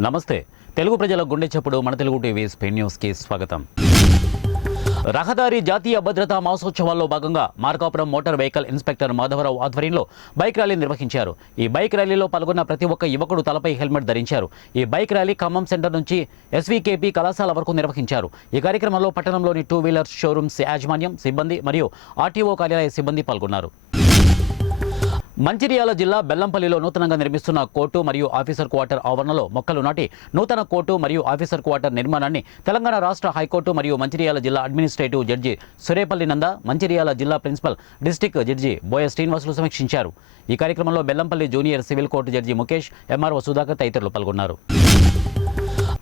నమస్తే. తెలుగు ప్రజల గుండె చప్పుడు మన తెలుగు టీవీ స్పెయిన్ న్యూస్కి స్వాగతం. రహదారి జాతీయ భద్రతా మాసోత్సవాల్లో భాగంగా Markapuram motor vehicle inspector Madhavarao ఆధ్వర్యంలో బైక్ ర్యాలీ నిర్వహించారు. ఈ బైక్ ర్యాలీలో పాల్గొన్న ప్రతి ఒక్క యువకుడు తలపై హెల్మెట్ ధరించారు. ఈ బైక్ ర్యాలీ ఖమ్మం సెంటర్ నుంచి ఎస్వీకేపీ కళాశాల వరకు నిర్వహించారు. ఈ కార్యక్రమంలో పట్టణంలోని 2 వీలర్ షోరూమ్స్ యాజమాన్యం, సిబ్బంది మరియు ఆర్టీఓ కార్యాలయ సిబ్బంది పాల్గొన్నారు. మంచిర్యాల జిల్లా బెల్లంపల్లిలో నూతనంగా నిర్మిస్తున్న కోర్టు మరియు ఆఫీసర్ క్వార్టర్ ఆవరణలో మొక్కలు నాటి నూతన కోర్టు మరియు ఆఫీసర్ క్వార్టర్ నిర్మాణాన్ని తెలంగాణ రాష్ట్ర హైకోర్టు మరియు మంచిర్యాల జిల్లా అడ్మినిస్ట్రేటివ్ జడ్జి సురేపల్లి నంద, మంచిర్యాల జిల్లా ప్రిన్సిపల్ డిస్టిక్ జడ్జి బోయ శ్రీనివాసులు సమీక్షించారు. ఈ కార్యక్రమంలో Bellampalli junior civil court judge Mukesh, MRO Sudhakar తదితరులు పాల్గొన్నారు.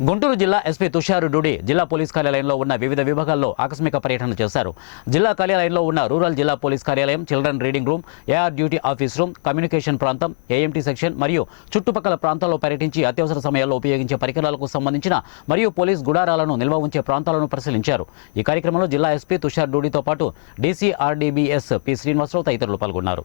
గుంటూరు జిల్లా ఎస్పీ తుషారు డూడి జిల్లా పోలీస్ కార్యాలయంలో ఉన్న వివిధ విభాగాల్లో ఆకస్మిక పర్యటన చేశారు. జిల్లా కార్యాలయంలో ఉన్న రూరల్ జిల్లా పోలీస్ కార్యాలయం, children reading room, AR duty office room, communication ప్రాంతం, ఏఎంటీ సెక్షన్ మరియు చుట్టుపక్కల ప్రాంతాల్లో పర్యటించి అత్యవసర సమయాల్లో ఉపయోగించే పరికరాలకు సంబంధించిన మరియు పోలీస్ గుడారాలను నిల్వ ఉంచే ప్రాంతాలను పరిశీలించారు. ఈ కార్యక్రమంలో జిల్లా ఎస్పీ తుషార్ డూడితో పాటు డీసీఆర్డీబీఎస్ పి శ్రీనివాసరావు తదితరులు పాల్గొన్నారు.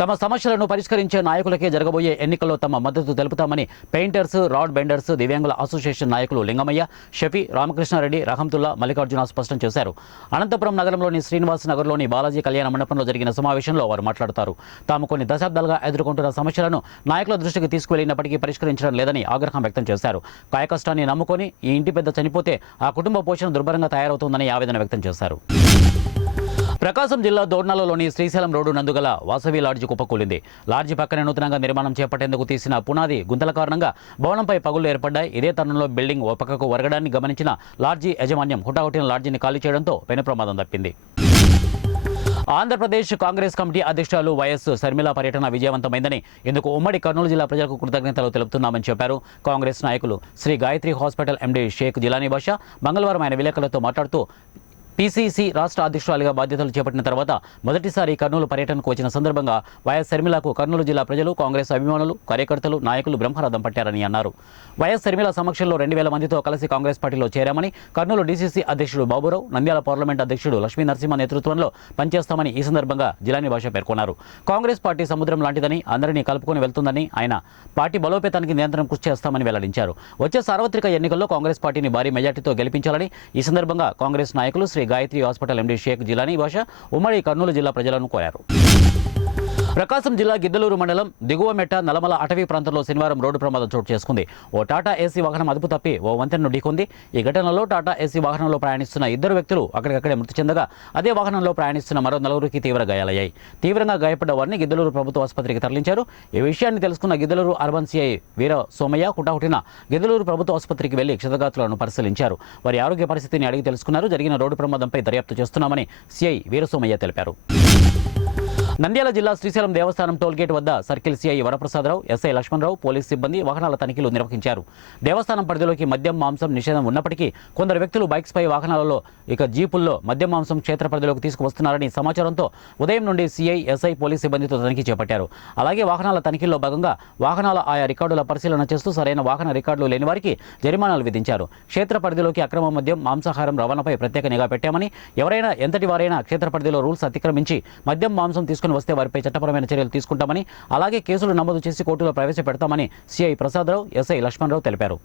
తమ సమస్యలను పరిష్కరించే నాయకులకే జరగబోయే ఎన్నికల్లో తమ మద్దతు తెలుపుతామని పెయింటర్స్, రాడ్ బెండర్స్, దివ్యాంగుల అసోసియేషన్ నాయకులు లింగమయ్య, షఫీ, రామకృష్ణారెడ్డి, రహంతుల్లా, మల్లికార్జున స్పష్టం చేశారు. అనంతపురం నగరంలోని శ్రీనివాస్ నగర్లోని బాలాజీ కళ్యాణ మండపంలో జరిగిన సమావేశంలో వారు మాట్లాడతారు. తాము కొన్ని దశాబ్దాలుగా ఎదుర్కొంటున్న సమస్యలను నాయకుల దృష్టికి తీసుకువెళ్లినప్పటికీ పరిష్కరించడం లేదని ఆగ్రహం వ్యక్తం చేశారు. కాయకష్టాన్ని నమ్ముకొని ఈ ఇంటి పెద్ద చనిపోతే ఆ కుటుంబ పోషణ దుర్భరంగా తయారవుతుందని ఆవేదన వ్యక్తం చేశారు. ప్రకాశం జిల్లా దోర్నాలలోని శ్రీశైలం రోడ్డు నందుగల వాసవి లాడ్జి కుప్పకూలింది. లాడ్జి పక్కనే నూతనంగా నిర్మాణం చేపట్టేందుకు తీసిన పునాది గుంతల కారణంగా భవనంపై పగుళ్లు ఏర్పడ్డాయి. ఇదే తరుణంలో బిల్డింగ్ ఓ పక్కకు వరగడాన్ని గమనించిన లాడ్జి యాజమాన్యం హుటాహుటిన లాడ్జిని ఖాళీ చేయడంతో పెను ప్రమాదం తప్పింది. ఆంధ్రప్రదేశ్ కాంగ్రెస్ కమిటీ అధ్యక్షురాలు వైఎస్ షర్మిల పర్యటన విజయవంతమైందని, ఇందుకు ఉమ్మడి కర్నూలు జిల్లా ప్రజలకు కృతజ్ఞతలు తెలుపుతున్నామని చెప్పారు. కాంగ్రెస్ నాయకులు శ్రీ గాయత్రి హాస్పిటల్ ఎండీ షేక్ జిలానీ బాషా మంగళవారం ఆయన విలేకరులతో మాట్లాడుతూ పీసీసీ రాష్ట్ర అధ్యక్షురాలిగా బాధ్యతలు చేపట్టిన తర్వాత మొదటిసారి కర్నూలు పర్యటనకు వచ్చిన సందర్భంగా వైఎస్ షర్మిలకు కర్నూలు జిల్లా ప్రజలు, కాంగ్రెస్ అభిమానులు, కార్యకర్తలు, నాయకులు బ్రహ్మరథం పట్టారని అన్నారు. వైఎస్ షర్మిల సమక్షంలో 2000 మందితో కలిసి కాంగ్రెస్ పార్టీలో చేరామని, కర్నూలు డీసీసీ అధ్యక్షుడు బాబురావు, నంద్యాల పార్లమెంట్ అధ్యక్షుడు లక్ష్మీ నరసింహ నేతృత్వంలో పనిచేస్తామని ఈ సందర్భంగా జిలానీ భాష పేర్కొన్నారు. కాంగ్రెస్ పార్టీ సముద్రం లాంటిదని, అందరినీ కలుపుకొని వెళ్తుందని, ఆయన పార్టీ బలోపేతానికి నిరంతరం కృషి చేస్తామని వెల్లడించారు. వచ్చే సార్వత్రిక ఎన్నికల్లో కాంగ్రెస్ పార్టీని భారీ మెజార్టీతో గెలిపించాలని ఈ సందర్భంగా కాంగ్రెస్ నాయకులు శ్రీ గాయత్రి హాస్పిటల్ ఎండీ షేక్ జిలానీ బాషా ఉమ్మడి కర్నూలు జిల్లా ప్రజలను కోరారు. ప్రకాశం జిల్లా గిద్దలూరు మండలం దిగువమెట్ట నలమల అటవీ ప్రాంతంలో శనివారం రోడ్డు ప్రమాదం చోటు చేసుకుంది. ఓ టాటా ఏసీ వాహనం అదుపు తప్పి ఓ వంతెనను ఢీకొంది. ఈ ఘటనలో టాటా ఏసీ వాహనంలో ప్రయాణిస్తున్న 2 వ్యక్తులు అక్కడికక్కడే మృతి చెందగా, అదే వాహనంలో ప్రయాణిస్తున్న మరో 4కి తీవ్ర గాయాలయ్యాయి. తీవ్రంగా గాయపడ్డ వారిని గిద్దలూరు ప్రభుత్వ ఆసుపత్రికి తరలించారు. ఈ విషయాన్ని తెలుసుకున్న గిద్దలూరు అర్బన్ సిఐ వీర సోమయ్య హుటాహుటిన గిద్దలూరు ప్రభుత్వ ఆసుపత్రికి వెళ్లి క్షతగాత్రులను పరిశీలించారు. వారి ఆరోగ్య పరిస్థితిని అడిగి తెలుసుకున్నారు. జరిగిన రోడ్డు ప్రమాదంపై దర్యాప్తు చేస్తున్నామని సిఐ వీర సోమయ్య తెలిపారు. నంద్యాల జిల్లా శ్రీశైలం దేవస్థానం టోల్గేట్ వద్ద circle CI Varaprasadarao, SI Lakshmanarao, police సిబ్బంది వాహనాల తనిఖీలు నిర్వహించారు. దేవస్థానం పరిధిలోకి మద్యం, మాంసం నిషేధం ఉన్నప్పటికీ కొందరు వ్యక్తులు బైక్స్పై వాహనాలలో, జీపుల్లో మద్యం, మాంసం క్షేత్ర పరిధిలోకి తీసుకువస్తున్నారని సమాచారంతో ఉదయం నుండి సిఐ, ఎస్ఐ, పోలీస్ సిబ్బందితో తనిఖీ చేపట్టారు. అలాగే వాహనాల తనిఖీల్లో భాగంగా వాహనాల ఆయా రికార్డుల పరిశీలన చేస్తూ సరైన వాహన రికార్డులు లేని వారికి జరిమానాలు విధించారు. క్షేత్ర పరిధిలోకి అక్రమ మద్యం, మాంసాహారం రవాణాపై ప్రత్యేక నిఘా పెట్టామని, ఎవరైనా ఎంతటి వారైనా క్షేత్ర పరిధిలో రూల్స్ అతిక్రమించి మద్యం, మాంసం తీసుకుని వస్తే వారిపై చట్టపరమైన చర్యలు తీసుకుంటామని, అలాగే కేసులు నమోదు చేసి కోర్టులో ప్రవేశపెడతామని సిఐ ప్రసాదరావు, ఎస్ఐ లక్ష్మణరావు తెలిపారు.